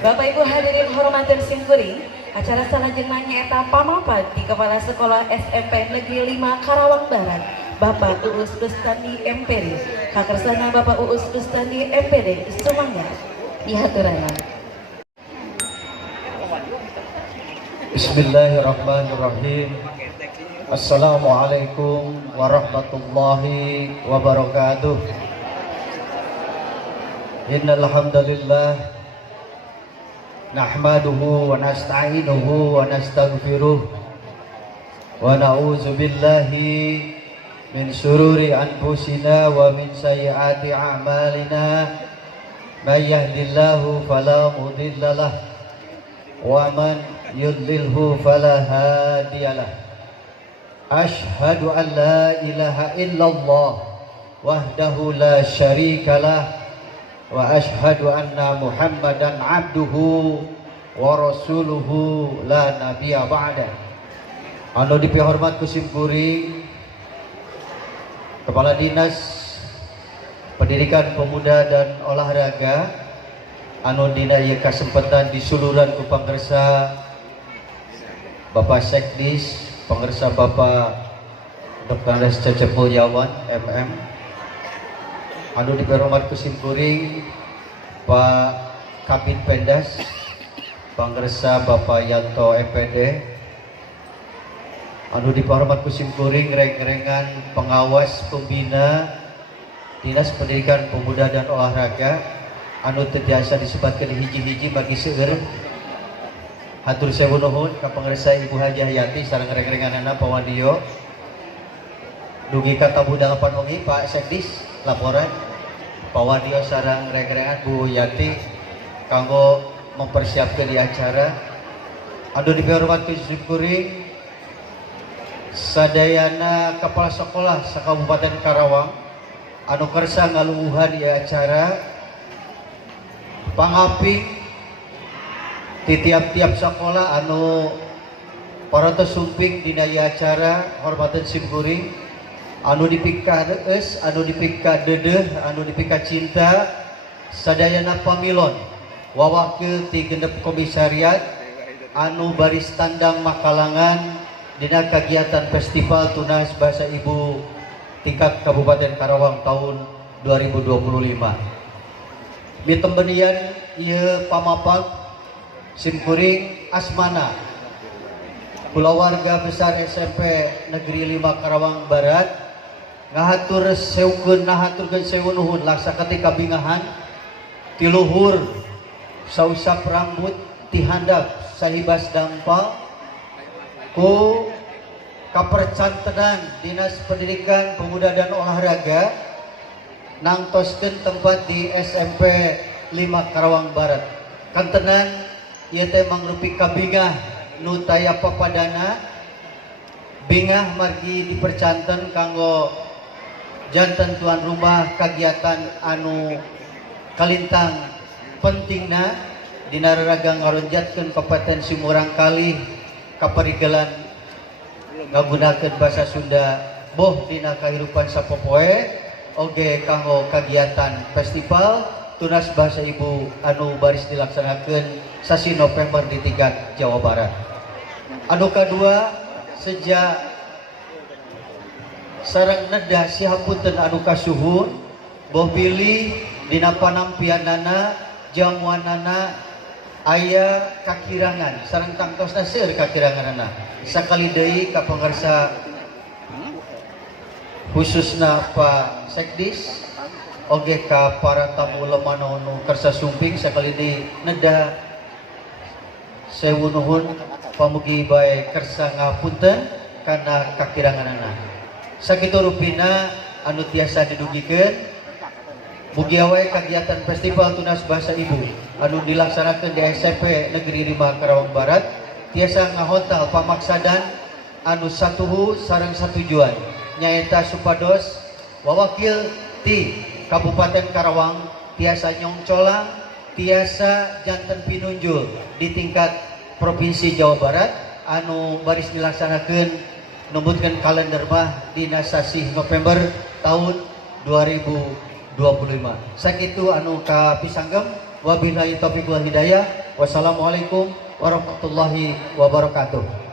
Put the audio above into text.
Bapak Ibu hadirin hormatan simkuring, acara salajengna nyaeta pamapat di Kepala Sekolah SMP Negeri 5 Karawang Barat, Bapak Uus Rustandi MPD, kakersana Bapak Uus Rustandi MPD, sumangga dihaturanan. Bismillahirrahmanirrahim. Assalamualaikum warahmatullahi wabarakatuh. Innal hamdalillah nahmaduhu wa nasta'inuhu wa nastaghfiruh wa na'udzu billahi min syururi anfusina wa min sayyiati a'malina. May yahdihillahu fala mudhillalah wa man yudlilhu fala hadiyalah. Ashhadu an la ilaha illallah wahdahu la syarikalah wa ashhadu anna Muhammadan abduhu wa rasuluhu la nabiyya ba'da. Anu dipihormat kusimkuring Kepala Dinas Pendidikan Pemuda dan Olahraga anu dina ieu kasempatan disuluran ku pangresa Bapak Sekdis, pangresa Bapak Dr. Andes Cecep Mulyawan MM, anu dipihormat kusimkuring Pak Kabid Pendas, pangresa Bapak Yanto MPD, anu dipihormat kusimkuring reng-rengan pengawas pembina Dinas Pendidikan Pemuda dan Olahraga anu tiasa disebatkan hiji-hiji bagi seueur. Hatur sewu nuhun ka pangresa Ibu Haji Hayati sareng reng-renganana pawandiyo. Dugi ka tabudalapan wengi Pak Sekdis laporan pawandiyo sareng reng-rengan Bu Yati kanggo mempersiapkan di acara. Anu dipihormat kusimkuring sadayana kepala sekolah sakabupaten Karawang anu kersa ngaluuhan di acara pangaping di tiap-tiap sekolah anu parantos sumping dina ieu acara hormatan simkuring anu dipika reus, anu dipika dedeh, anu dipika cinta sadayana pamilon wawakil ti genep komisariat anu baris tandang makalangan dina kegiatan Festival Tunas Bahasa Ibu tingkat Kabupaten Karawang tahun 2025. Mitembenian ieu pamapak simkuring asmana kulawarga besar SMP Negeri 5 Karawang Barat ngahatur seukeun nahaturkeun sewu nuhun laksa ketika bingahan ti luhur sausap rambut ti handap sahibas dampal ku kapercantenan Dinas Pendidikan Pemuda dan Olahraga nangtoskeun tempat di SMP 5 Karawang Barat. Kantenan ieu teh mangrupi kabingah nu taya papadana bingah margi dipercanten kanggo janten tuan rumah kagiatan anu kalintang pentingna dina raraga ngaronjatkeun kompetensi murang kalih kaparigelan ngagunakeun basa Sunda boh dina kahirupan sapopoe oge kanggo kagiatan festival Tunas Bahasa Ibu anu baris dilaksanakeun sasi November di tingkat Jawa Barat. Anu kadua sejak sareng nedah sihapunten anu kasuhun boh bilih dina panampianana jamuanana aya kakirangan sareng tangtosna seueur kakiranganana sakali deui ka pangarsa khususna Pak Sekdis oge ka para tamu lemano nu kersa sumping sakali deui nedah sewu nuhun pamugi bae kersa ngapunten kana kakiranganana sakitu rupina anu tiasa didugikeun mugi wae kagiatan Festival Tunas Bahasa Ibu anu dilaksanakeun di SMP Negeri 5 Karawang Barat tiasa ngahontal pamaksadan anu satuhu sareng satujuan nyaeta supados wawakil ti Kabupaten Karawang tiasa nyongcolang tiasa janten pinunjul di tingkat Provinsi Jawa Barat anu baris dilaksanakeun numbutkeun kalender mah dina sasi November tahun 2025. Sakitu anu kapisanggem wabillahi taufiq wal hidayah. Wassalamualaikum warahmatullahi wabarakatuh.